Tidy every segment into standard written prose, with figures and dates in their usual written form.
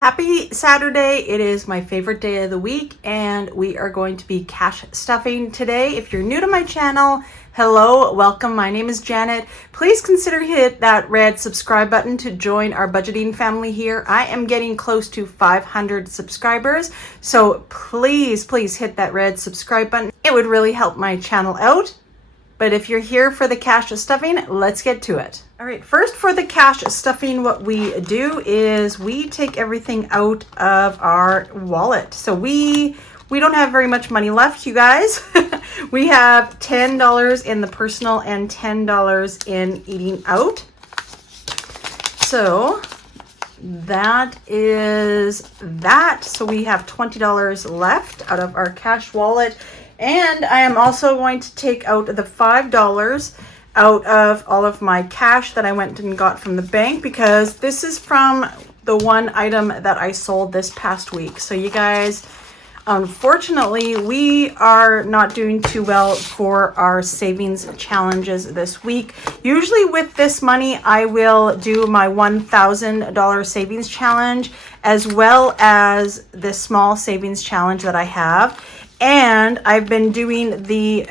Happy Saturday. It is my favorite day of the week and we are going to be cash stuffing today. If you're new to my channel, hello, welcome. My name is Janet. Please consider hit that red subscribe button to join our budgeting family here. I am getting close to 500 subscribers, so please hit that red subscribe button. It would really help my channel out. But if you're here for the cash stuffing, let's get to it. All right, first for the cash stuffing, what we do is we take everything out of our wallet. So we don't have very much money left, you guys. We have $10 in the personal and $10 in eating out. So that is that. So we have $20 left out of our cash wallet. And I am also going to take out the $5 out of all of my cash that I went and got from the bank, because this is from the one item that I sold this past week. So you guys, unfortunately, we are not doing too well for our savings challenges this week. Usually with this money, I will do my $1,000 savings challenge as well as the small savings challenge that I have. And I've been doing the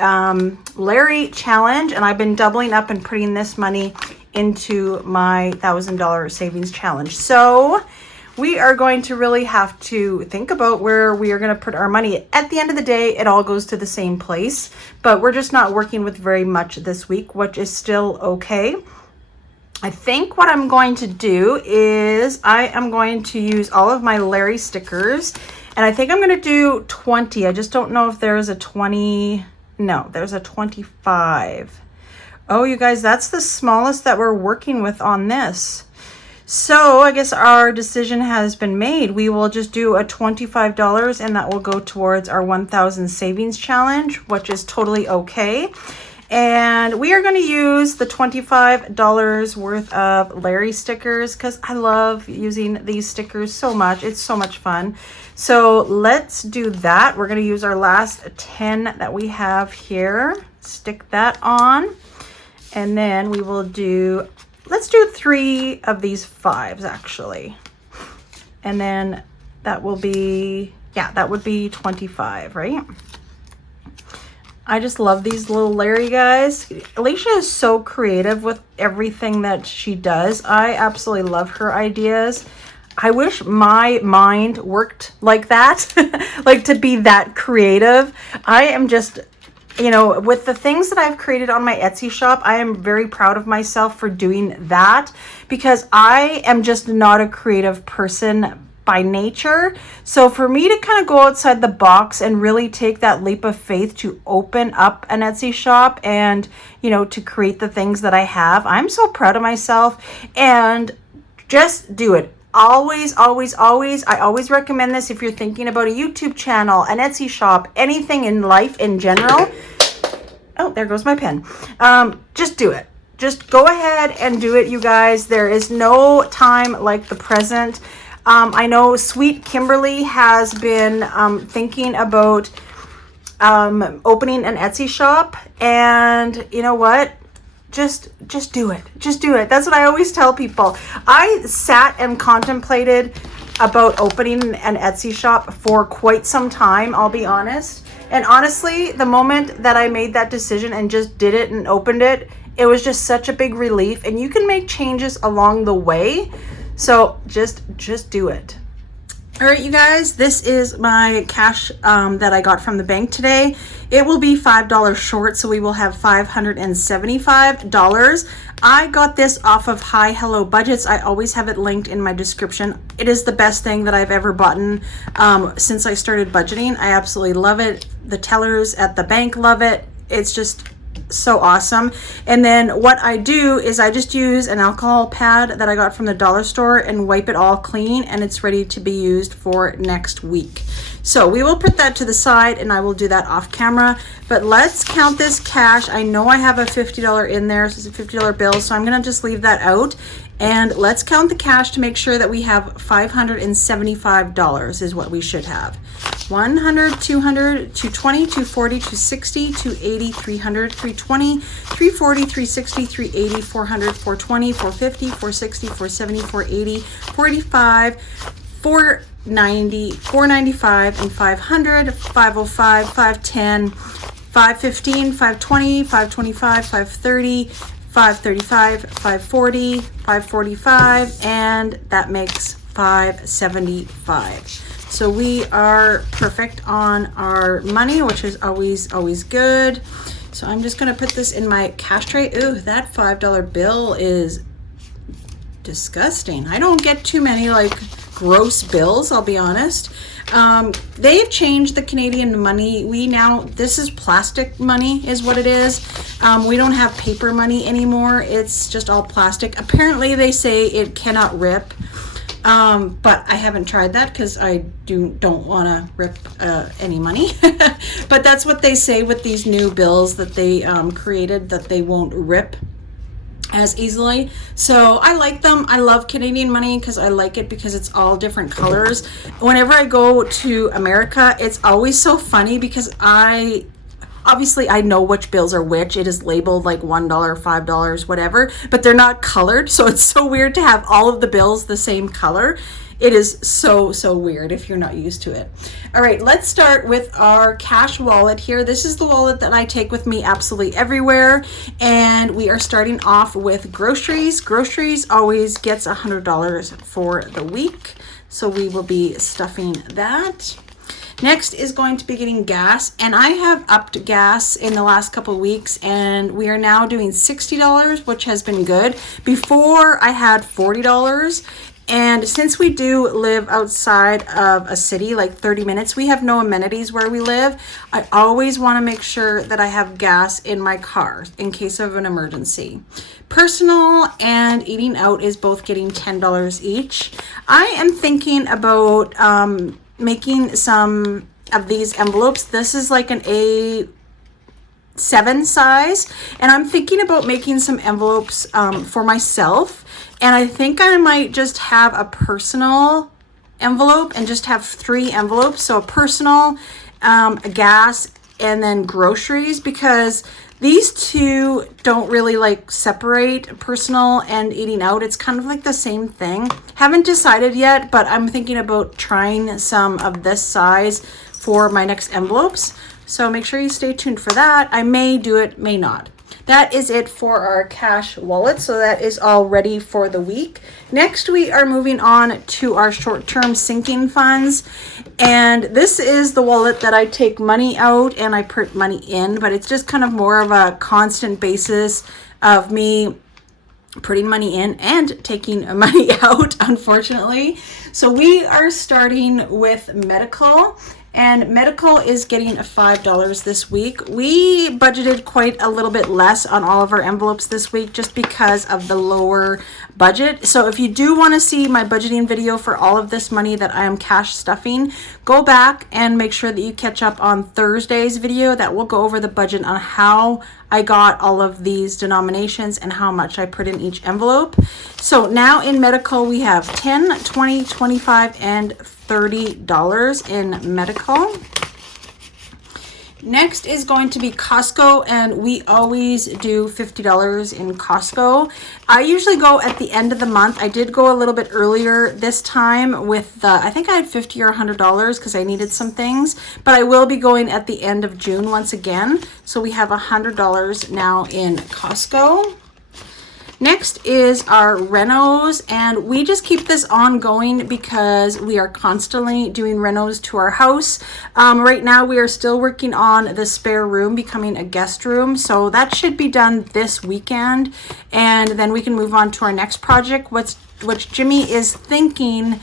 Larry challenge, and I've been doubling up and putting this money into my $1,000 savings challenge. So we are going to really have to think about where we are going to put our money. At the end of the day, it all goes to the same place, but we're just not working with very much this week, which is still okay. I think what I'm going to do is I am going to use all of my Larry stickers. And I think I'm going to do 20. I just don't know if there's a 20. No, there's a 25. Oh, you guys, that's the smallest that we're working with on this. So I guess our decision has been made. We will just do a $25 and that will go towards our 1,000 savings challenge, which is totally okay. And we are going to use the $25 worth of Larry stickers because I love using these stickers so much. It's so much fun. So let's do that. We're going to use our last 10 that we have here. Stick that on. And then we will do, let's do 3 of these 5s actually. And then that will be, yeah, that would be 25, right? I just love these little Larry guys. Alicia is so creative with everything that she does. I absolutely love her ideas. I wish my mind worked like that, like to be that creative. I am just, you know, with the things that I've created on my Etsy shop, I am very proud of myself for doing that because I am just not a creative person by nature. So for me to kind of go outside the box and really take that leap of faith to open up an Etsy shop and, you know, to create the things that I have, I'm so proud of myself. And just do it. Always, always, always. I always recommend this if you're thinking about a YouTube channel, an Etsy shop, anything in life in general. Oh, there goes my pen. Just do it. Just go ahead and do it, you guys. There is no time like the present. I know Sweet Kimberly has been thinking about opening an Etsy shop, and you know what? Just do it. Just do it. That's what I always tell people. I sat and contemplated about opening an Etsy shop for quite some time, I'll be honest. And honestly, the moment that I made that decision and just did it and opened it, it was just such a big relief. And you can make changes along the way. So just do it. All right, you guys, this is my cash that I got from the bank today. It will be $5 short, so we will have $575. I got this off of Hi Hello Budgets. I always have it linked in my description. It is the best thing that I've ever bought since I started budgeting. I absolutely love it. The tellers at the bank love it. It's just so awesome. And then what I do is I just use an alcohol pad that I got from the dollar store and wipe it all clean, and it's ready to be used for next week. So we will put that to the side and I will do that off camera. But let's count this cash. I know I have a $50 in there, so it's a $50 bill, so I'm gonna just leave that out. And let's count the cash to make sure that we have $575 is what we should have. 100, 200, 220, 240, 260, 280, 300, 320, 340, 360, 380, 400, 420, 450, 460, 470, 480, 485, $4.90, $4.95, and $500, $5.05, $5.10, $5.15, $5.20, $5.25, $5.30, $5.35, $5.40, $5.45, and that makes $5.75. So we are perfect on our money, which is always good. So I'm just gonna put this in my cash tray. Ooh, that $5 bill is disgusting. I don't get too many like gross bills, I'll be honest. They've changed the Canadian money. This is plastic money is what it is. We don't have paper money anymore. It's just all plastic. Apparently they say it cannot rip. But I haven't tried that because I don't want to rip any money. But that's what they say with these new bills that they created, that they won't rip as easily. So I like them. I love Canadian money because I like it because it's all different colors. Whenever I go to America, it's always so funny because obviously I know which bills are which. It is labeled like $1, $5, whatever, but they're not colored. So it's so weird to have all of the bills the same color. It is so weird if you're not used to it. All right, let's start with our cash wallet here. This is the wallet that I take with me absolutely everywhere. And we are starting off with groceries. Groceries always gets $100 for the week. So we will be stuffing that. Next is going to be getting gas, and I have upped gas in the last couple of weeks, and we are now doing $60, which has been good. Before I had $40, and since we do live outside of a city, like 30 minutes, we have no amenities where we live. I always want to make sure that I have gas in my car in case of an emergency. Personal and eating out is both getting $10 each. I am thinking about making some of these envelopes. This is like an A7 size, and I'm thinking about making some envelopes for myself, and I think I might just have a personal envelope and just have 3 envelopes. So a personal, a gas, and then groceries, because these two don't really like separate, personal and eating out. It's kind of like the same thing. Haven't decided yet, but I'm thinking about trying some of this size for my next envelopes. So make sure you stay tuned for that. I may do it, may not. That is it for our cash wallet. So that is all ready for the week. Next, we are moving on to our short-term sinking funds. And this is the wallet that I take money out and I put money in, but it's just kind of more of a constant basis of me putting money in and taking money out, unfortunately. So we are starting with medical. And medical is getting $5 this week. We budgeted quite a little bit less on all of our envelopes this week just because of the lower budget. So if you do want to see my budgeting video for all of this money that I am cash stuffing, go back and make sure that you catch up on Thursday's video. That will go over the budget on how I got all of these denominations and how much I put in each envelope. So now in medical, we have $10, $20, $25, and $30 in medical. Next is going to be Costco, and we always do $50 in Costco. I usually go at the end of the month. I did go a little bit earlier this time with I think I had $50 or $100 because I needed some things, but I will be going at the end of June once again. So we have $100 now in Costco. Next is our renos, and we just keep this ongoing because we are constantly doing renos to our house. Right now we are still working on the spare room becoming a guest room, so that should be done this weekend, and then we can move on to our next project, which Jimmy is thinking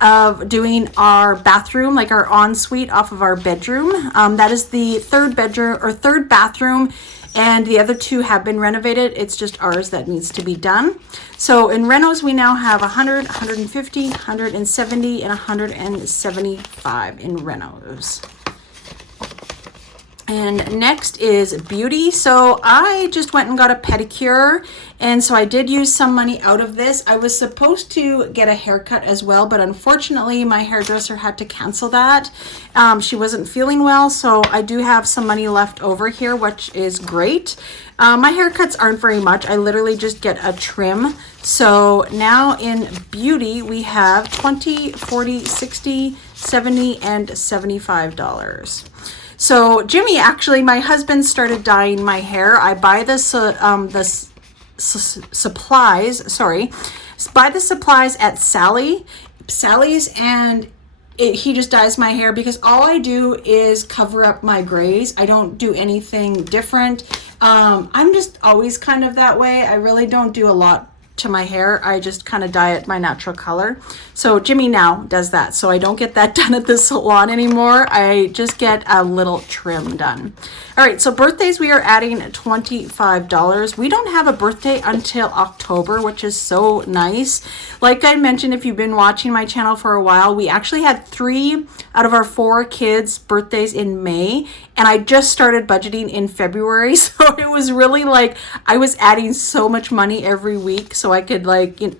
of doing our bathroom, like our ensuite off of our bedroom. That is the third bathroom, and the other 2 have been renovated. It's just ours that needs to be done. So in renos, we now have 100, 150, 170, and 175 in renos. And next is beauty. So I just went and got a pedicure, and so I did use some money out of this. I was supposed to get a haircut as well, but unfortunately my hairdresser had to cancel that. She wasn't feeling well, so I do have some money left over here, which is great. My haircuts aren't very much. I literally just get a trim. So now in beauty we have $20, $40, $60, $70, and $75. So Jimmy, actually, my husband started dyeing my hair. I buy the supplies at Sally's, and he just dyes my hair because all I do is cover up my grays. I don't do anything different. I'm just always kind of that way. I really don't do a lot to my hair. I just kind of dye it my natural color. So Jimmy now does that. So I don't get that done at the salon anymore. I just get a little trim done. All right, so birthdays, we are adding $25. We don't have a birthday until October, which is so nice. Like I mentioned, if you've been watching my channel for a while, we actually had 3 out of our 4 kids' birthdays in May, and I just started budgeting in February. So it was really like I was adding so much money every week so I could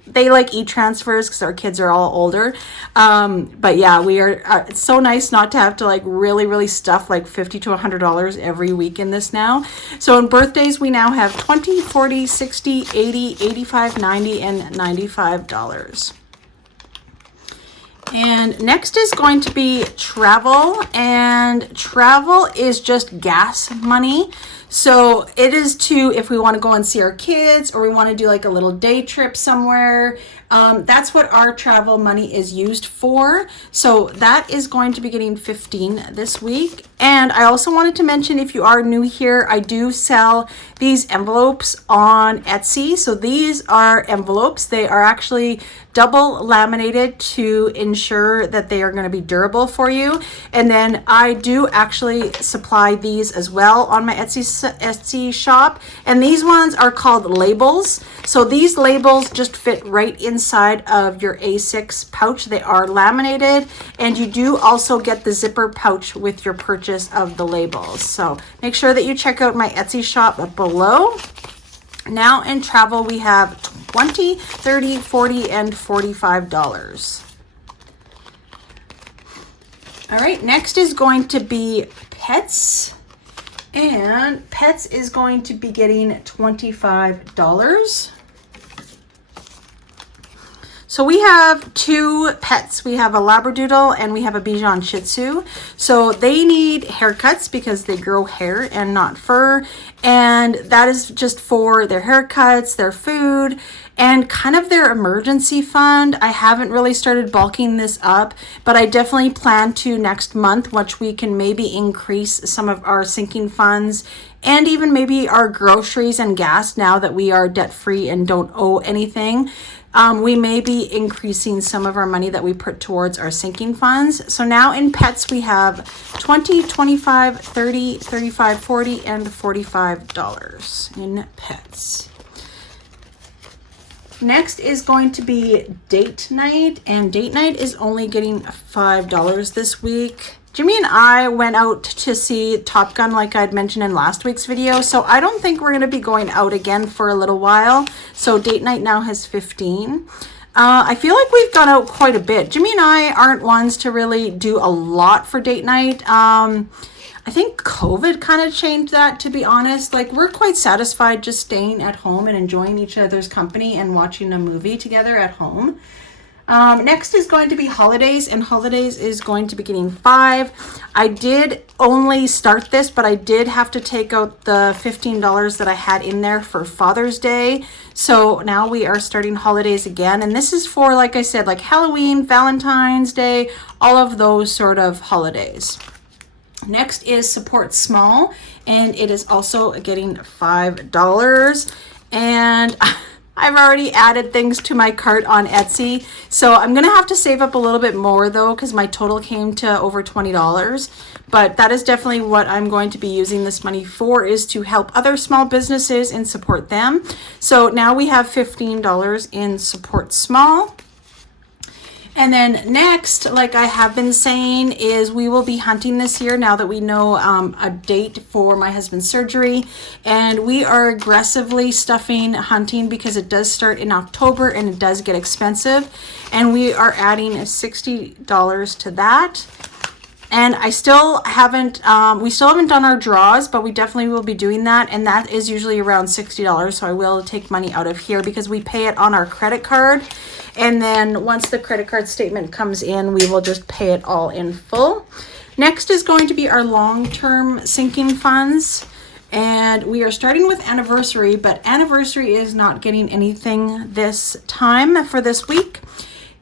they like e-transfers because our kids are all older. But yeah, we are, it's so nice not to have to really stuff like $50 to $100 every week in this now. So in birthdays, we now have $20, $40, $60, $80, $85, $90, and $95. And next is going to be travel, and travel is just gas money. So it is to, if we want to go and see our kids, or we want to do like a little day trip somewhere, that's what our travel money is used for. So that is going to be getting $15 this week. And I also wanted to mention, if you are new here, I do sell these envelopes on Etsy. So these are envelopes. They are actually double laminated to ensure that they are going to be durable for you. And then I do actually supply these as well on my Etsy shop. And these ones are called labels. So these labels just fit right inside of your A6 pouch. They are laminated, and you do also get the zipper pouch with your purchase of the labels. So make sure that you check out my Etsy shop below. Now in travel, we have $20, $30, $40, and $45. All right, next is going to be pets. And pets is going to be getting $25. So we have 2 pets. We have a Labradoodle and we have a Bichon Shih Tzu. So they need haircuts because they grow hair and not fur. And that is just for their haircuts, their food, and kind of their emergency fund. I haven't really started bulking this up, but I definitely plan to next month, which we can maybe increase some of our sinking funds and even maybe our groceries and gas now that we are debt free and don't owe anything. We may be increasing some of our money that we put towards our sinking funds. So now in pets, we have $20, $25, $30, $35, $40, and $45 in pets. Next is going to be date night, and date night is only getting $5 this week. Jimmy and I went out to see Top Gun like I'd mentioned in last week's video, so I don't think we're going to be going out again for a little while. So date night now has 15. I feel like we've gone out quite a bit. Jimmy and I aren't ones to really do a lot for date night. I think COVID kind of changed that, to be honest. Like, we're quite satisfied just staying at home and enjoying each other's company and watching a movie together at home. Next is going to be holidays, and holidays is going to be getting 5. I did only start this, but I did have to take out the $15 that I had in there for Father's Day. So now we are starting holidays again. And this is for, like I said, like Halloween, Valentine's Day, all of those sort of holidays. Next is support small, and it is also getting $5. And I've already added things to my cart on Etsy. So I'm going to have to save up a little bit more though, because my total came to over $20. But that is definitely what I'm going to be using this money for, is to help other small businesses and support them. So now we have $15 in support small. And then next, like I have been saying, is we will be hunting this year now that we know a date for my husband's surgery. And we are aggressively stuffing hunting because it does start in October and it does get expensive. And we are adding $60 to that. And I still haven't, we still haven't done our draws, but we definitely will be doing that. And that is usually around $60. So I will take money out of here because we pay it on our credit card. And then once the credit card statement comes in, we will just pay it all in full. Next is going to be our long-term sinking funds. And we are starting with anniversary, but anniversary is not getting anything this time for this week.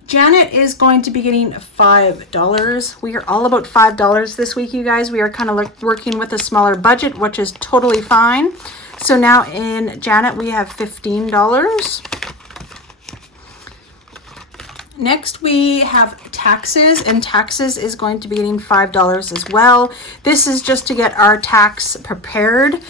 Janet is going to be getting $5. We are all about $5 this week, you guys. We are kind of working with a smaller budget, which is totally fine. So now in Janet, we have $15. Next, we have taxes, and taxes is going to be getting $5 as well. This is just to get our tax prepared.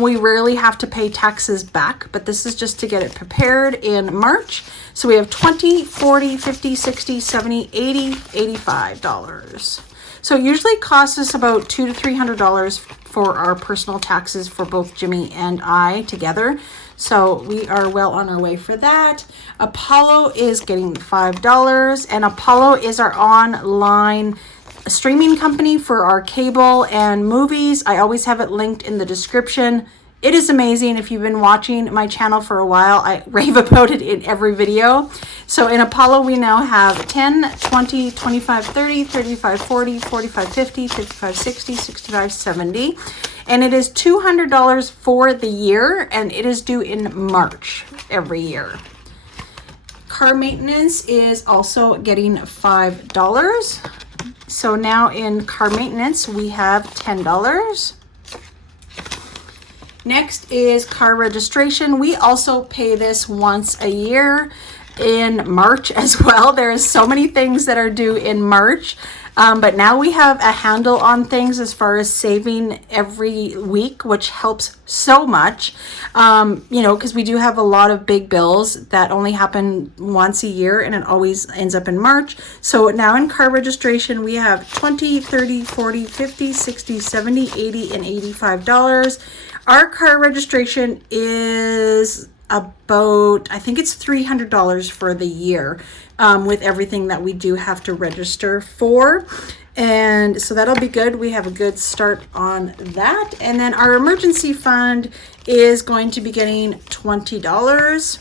We rarely have to pay taxes back, but this is just to get it prepared in March. So we have $20, $40, $50, $60, $70, $80, $85. So it usually costs us about $200 to $300 for our personal taxes for both Jimmy and I together. So we are well on our way for that. Apollo is getting $5, and Apollo is our online streaming company for our cable and movies. I always have it linked in the description. It is amazing. If you've been watching my channel for a while, I rave about it in every video. So in Apollo, we now have 10, 20, 25, 30, 35, 40, 45, 50, 55, 60, 65, 70. And it is $200 for the year, and it is due in March every year. Car maintenance is also getting $5. So now in car maintenance, we have $10. Next is car registration. We also pay this once a year in March as well. There's so many things that are due in March. But now we have a handle on things as far as saving every week, which helps so much, because we do have a lot of big bills that only happen once a year, and it always ends up in March. So now in car registration, we have $20, $30, $40, $50, $60, $70, $80, and $85. Our car registration is about, I think it's $300 for the year, with everything that we do have to register for. And so that'll be good. We have a good start on that. And then our emergency fund is going to be getting $20.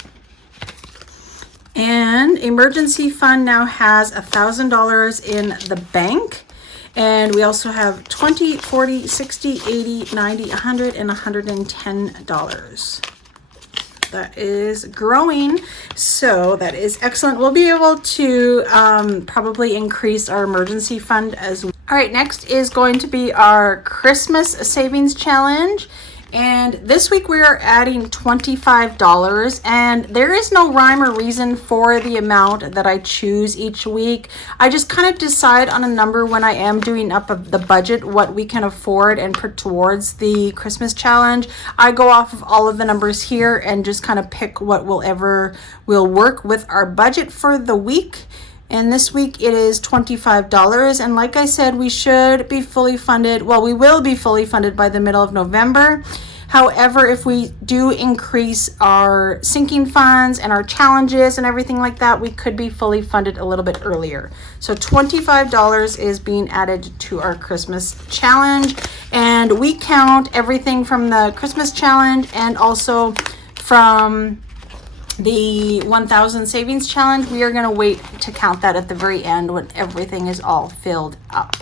And emergency fund now has $1,000 in the bank. And we also have $20, $40, $60, $80, $90, $100, and $110. That is growing, so that is excellent. We'll be able to probably increase our emergency fund as well. All right, next is going to be our Christmas savings challenge. And this week we are adding $25, and there is no rhyme or reason for the amount that I choose each week. I just kind of decide on a number when I am doing up the budget, what we can afford and put towards the Christmas challenge. I go off of all of the numbers here and just kind of pick what will work with our budget for the week. And this week it is $25. And like I said, we should be fully funded. Well, we will be fully funded by the middle of November. However, if we do increase our sinking funds and our challenges and everything like that, we could be fully funded a little bit earlier. So $25 is being added to our Christmas challenge. And we count everything from the Christmas challenge and also from the 1,000 savings challenge. We are going to wait to count that at the very end when everything is all filled up.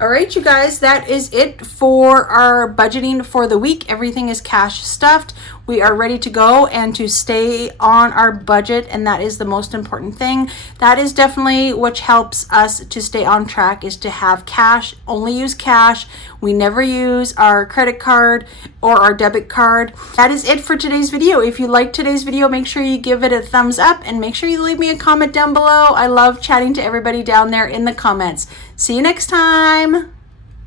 All right, you guys, that is it for our budgeting for the week. Everything is cash stuffed. We are ready to go and to stay on our budget, and that is the most important thing. That is definitely what helps us to stay on track, is to have cash, only use cash. We never use our credit card or our debit card. That is it for today's video. If you liked today's video, make sure you give it a thumbs up and make sure you leave me a comment down below. I love chatting to everybody down there in the comments. See you next time.